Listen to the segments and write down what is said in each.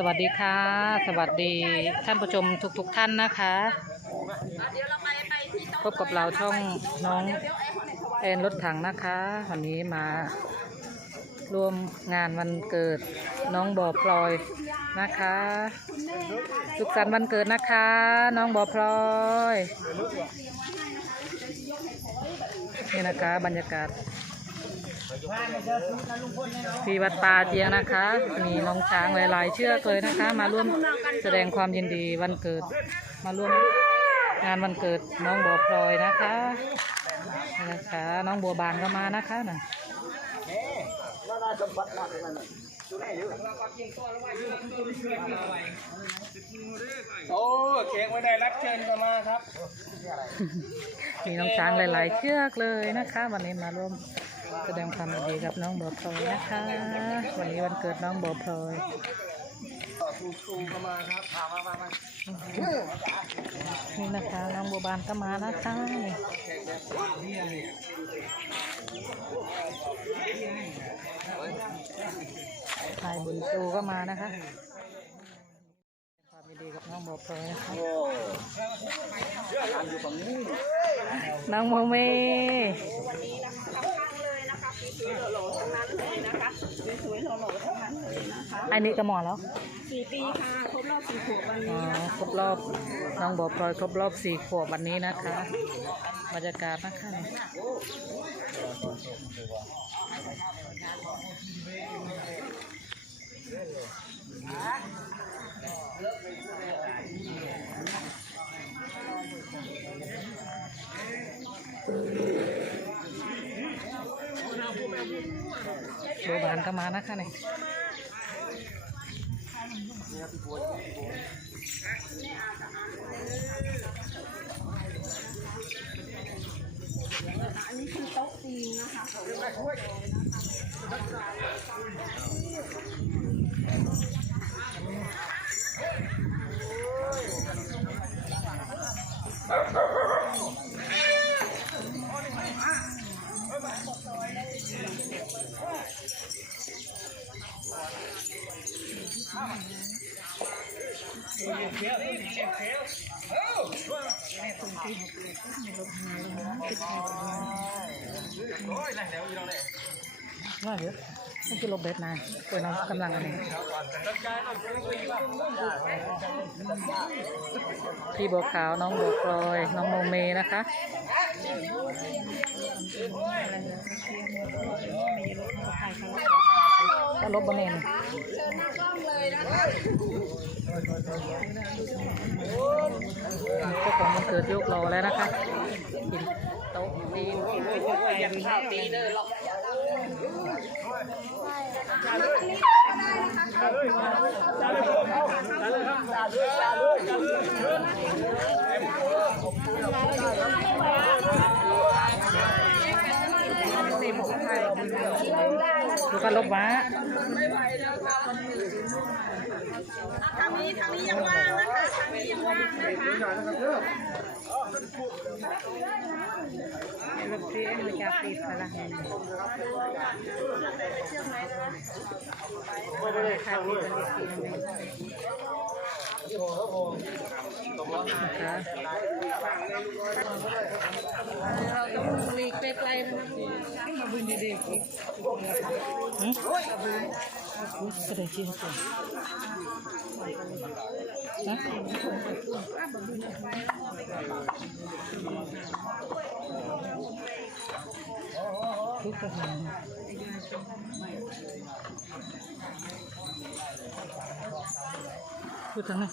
สวัสดีค่ะ สวัสดีท่านผู้ชมทุกๆทท่านนะคะ พบกับเราช่องน้องแอนรถถังนะคะ วันนี้มาร่วมงานวันเกิดน้องบอพลอยนะคะสุขสันต์วันเกิดนะคะ น้องบอพลอยนี่นะคะบรรยากาศ ที่วัดป่าเจียงนะคะ มีน้องช้างหลาย ๆ เชือกเลยนะคะ มาร่วมแสดงความยินดีวันเกิด มาร่วมงานวันเกิดน้องบัวพลอยนะคะนี่นะคะน้องบัวบานก็มานะคะน่ะโอ้เค้กไม่ได้รับเชิญมาครับมีน้องช้างหลาย ๆ เชือกเลยนะคะ วันนี้มาร่วม แสดงความยินดีกับน้องบัวพลอยนะคะ วันนี้วันเกิดน้องบัวพลอยครูครูก็มาครับมามามานี่นะคะน้องบัวบานก็มานะคะนายบุญชูก็มานะคะความยินดีกับน้องบัวพลอยนะคะน้องโมเม อันนี้ก็หมอแล้วสี่ปีค่ะครบรอบสี่ขวบวันอ๋นี้อครบรอบน้องบัวพลอยครบรอบสี่ขวบวันนี้นะคะ บรรยากาศนะคะานก็มานะคะเนี่ย ว่าเยอะนี่คือลบเบ็ดนายป่วยน้องกำลังอะไรพี่บัวขาวน้องบัวพลอย น้องโมเมนะคะก็ลบบนเอง ก็ของมันเกิดยกรอแล้วนะคะกินโต๊ะจีนยันข้าวตีเลยหรอกดูกันลบว้า ทางนี้ทางนี้ยังว่างนะคะทางนี้ยังว่างนะคะลูกเรียนมันจะปิดไปละเชือกไหนเป็เชื่อกไหมนะคะไปเลยค่ะ เราต้องหลีกไกลๆนะคะมาบุญดีๆหืมกระเดจีนก่อนฮะทุกคน พูดทางนั้น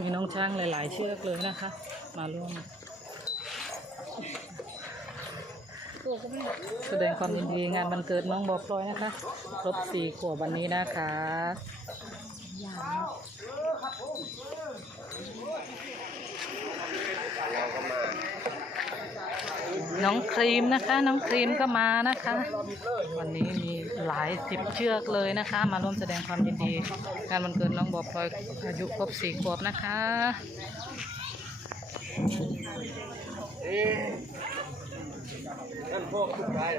มีน้องช้างหลาย ๆ เชือกเลยนะคะ มาร่วมแสดงความยินดีงานวันเกิดน้องบอพลอยนะคะ ครบสี่ขวบวันนี้นะคะ น้องครีมนะคะ น้องครีมก็มานะคะ วันนี้มีหลายสิบเชือกเลยนะคะ มาร่วมแสดงความยินดีงานวันเกิดน้องบอพลอยอายุครบสี่ขวบนะคะนั่นพวกผู้ชาย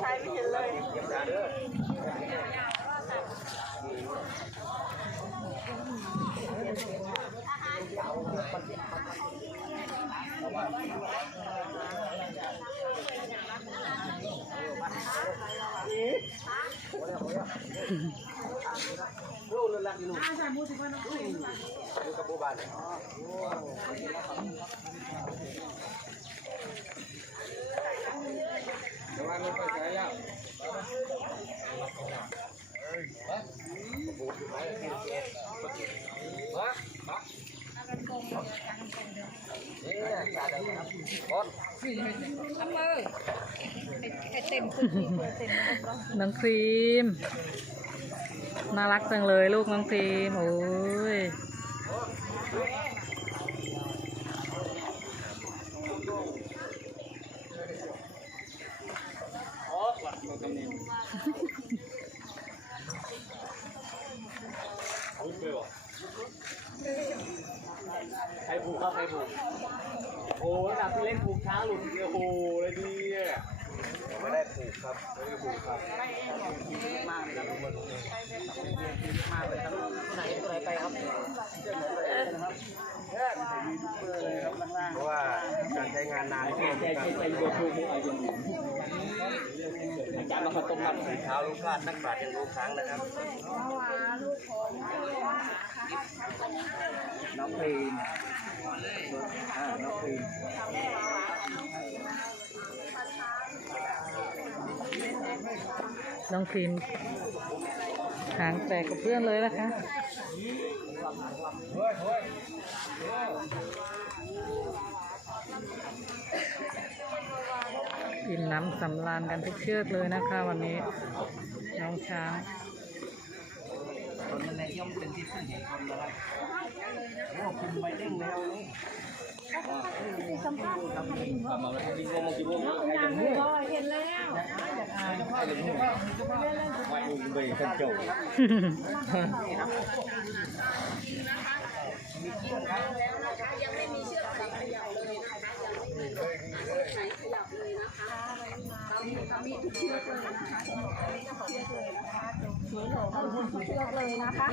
ใช้ไม่เห็นเลย เก็บยาเด้อ แต่ว่าไม่ค่อยใช้แล้วน้องครีม น่ารักจังเลยลูกน้องครีมโอ้ยอ๋อหลักเราตำหนิเอาไปวะใครผูกครับใครผูกโอ้ระดับที่เล่นผูกช้าหลุดเดียวโอ้เลยดีอะ ไม่ได้ผูกครับไม่ได้ผูกครับมากเลยครับมากเลยครับไหนตัวไหนไปครับเพราะว่าการใช้งานนานใช่ใช่ใช่ยูทูบอายุอาจารย์มาต้มน้ำเท้าลูกพลาดนักปราชญ์ยังรู้ครั้งนะครับน้องเพลง น้องครีมหางแตกกับเพื่อนเลยนะคะกินน้ำสำราญกันทุกเชือกเลยนะคะ วันนี้น้องช้าง คนมันในย่อมเป็นที่พึ่งแห่งคนละโอ้คุณไปเด้งแนวนี้กลับมาแล้วกินโมงกี่โมงเห็นแล้วใครจะพูดไม่ดูเบย์กันโจยังไม่มีเชือกไหนขยับเลยนะคะยังไม่มีเชือกไหนขยับเลยนะคะเรามีทุกเชือกเลยนะคะมีทุกเชือกเลยนะคะ สวยหล่อทุกเชือกเลยนะคะ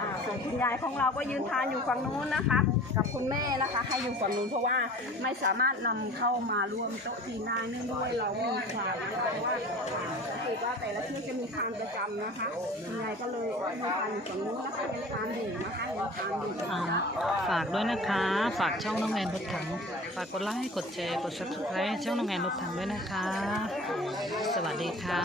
อ่าส่วนคุณยายของเราก็ยืนทานอยู่ฝั่งนู้นนะคะ กับคุณแม่นะคะ ให้อยู่ฝั่งนู้นเพราะว่าไม่สามารถนำเข้ามาร่วมโต๊ะทีนได้เนื่องด้วยเราไม่มีควานนะคะเพราะว่าคือว่าแต่ละเชือกจะมีทานประจำนะคะคุณยายก็เลยยืนทานอยู่ฝั่งนู้นนะคะยังทานอยู่นะคะ ฝากด้วยนะคะ ฝากช่องน้องแอนรถถัง ฝากกดไลค์ กดแชร์ กดซับสไครต์ช่องน้องแอนรถถังด้วยนะคะ สวัสดีค่ะ